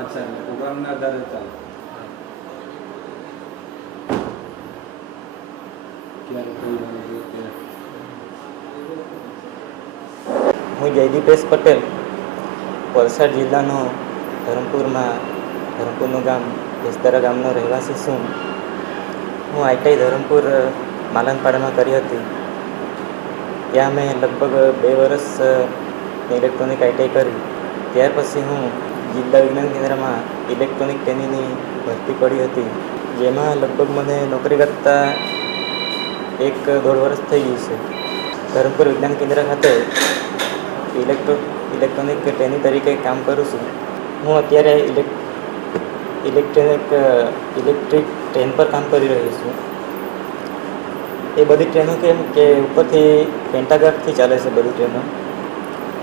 એટલે પ્રોગ્રામના આધારે હું જયદીપેશ પટેલ, વલસાડ જિલ્લાનો ધરમપુરમાં, ધરમપુરનું ગામ વિસ્તારા ગામનો રહેવાસી છું. હું આઈટીઆઈ ધરમપુર માલનપાડામાં કરી હતી. ત્યાં મેં લગભગ બે વર્ષ ઇલેક્ટ્રોનિક આઈટીઆઈ કરી. ત્યાર પછી હું જિલ્લા વિજ્ઞાન કેન્દ્રમાં ઇલેક્ટ્રોનિક ટ્રેનિંગની ભરતી પડી હતી, જેમાં લગભગ મને નોકરી કરતા એક દોઢ વર્ષ થઈ ગયું છે. ધરમપુર વિજ્ઞાન કેન્દ્ર ખાતે ઇલેક્ટ્રો ઇલેક્ટ્રોનિક ટ્રેનિંગ તરીકે કામ કરું છું. હું અત્યારે ઇલેક ઇલેક્ટ્રોનિક ઇલેક્ટ્રિક ટ્રેન પર કામ કરી રહ્યો છું. એ બધી ટ્રેનો કેમ કે ઉપરથી પેન્ટાગાર્ડથી ચાલે છે બધી ટ્રેનો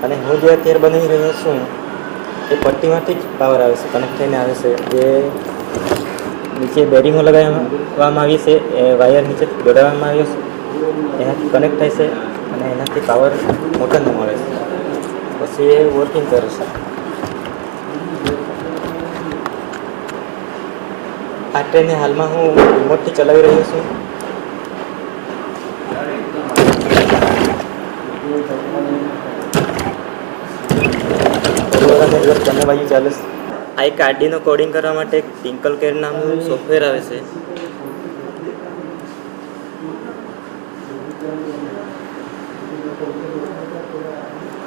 અને હું જે અત્યારે બની રહ્યો છું એ પટ્ટીમાંથી જ પાવર આવે છે કનેક્ટ થઈને આવે છે. જે નીચે બેરિંગો લગાવવામાં આવી છે, એ વાયર નીચે દોડાવવામાં આવ્યો છે. એનાથી કનેક્ટ થાય છે અને એનાથી પાવર મોટરને મળે છે. પછી એ વર્કિંગ કરે છે. આ ટ્રેનને હાલમાં હું રિમોટથી ચલાવી રહ્યો છું. બધા નેટવર્ક બાજુ ચાલે છે આ એક આરડીનો કોડિંગ કરવા માટે એક ટિંકલ કેર નામનું સોફ્ટવેર આવે છે.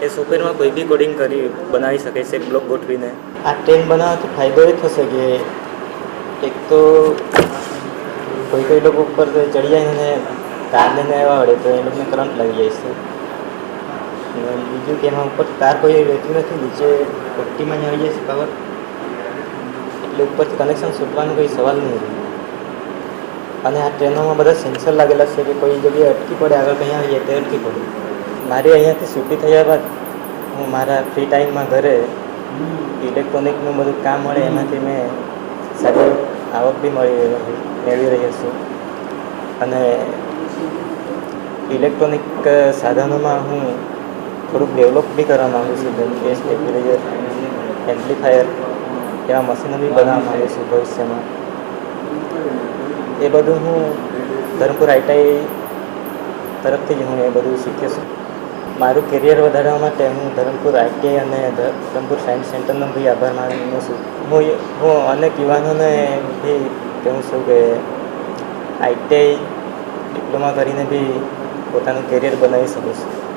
એ સોફ્ટવેરમાં કોઈ બી કોડિંગ કરી બનાવી શકે છે બ્લોક ગોઠવીને. આ ટ્રેન બનાવવાથી ફાયદો એ થશે કે એક તો કોઈ કોઈ લોકો ઉપર ચડી જાય ને લઈને આવ્યા વડે તો એ લોકોને કરંટ લાગી જાય છે. બીજું કે એમાં ઉપર તાર કોઈ રહેતું નથી, નીચે પટ્ટીમાં જ આવી જાય છે પાવર એટલે ઉપરથી કનેક્શન શોધવાનો કોઈ સવાલ નહીં. અને આ ટ્રેનોમાં બધા સેન્સર લાગેલા છે કે કોઈ જગ્યાએ અટકી પડે, આગળ કંઈ આવી જાય તે અટકી પડે. મારી અહીંયાથી છૂટી થયા બાદ હું મારા ફ્રી ટાઈમમાં ઘરે ઇલેક્ટ્રોનિકનું બધું કામ મળે, એમાંથી મેં સારી આવક બી મળી મેળવી રહ્યો છું. અને ઇલેક્ટ્રોનિક સાધનોમાં હું થોડુંક ડેવલપ બી કરવા માગું છું, જેમ કે સ્ટેબિલાઇઝર એમ્પ્લીફાયર એવા મશીનો બી બનાવવા માગું છું ભવિષ્યમાં. એ બધું હું ધરમપુર આઈટીઆઈ તરફથી જ હું એ બધું શીખ્યો છું. મારું કેરિયર વધારવા માટે હું ધરમપુર આઈટીઆઈ અને ધરમપુર સાયન્સ સેન્ટરનો બી આભાર માનું છું. હું હું અનેક યુવાનોને બી કહું છું કે આઈટીઆઈ ડિપ્લોમા કરીને બી પોતાનું કેરિયર બનાવી શકું છું.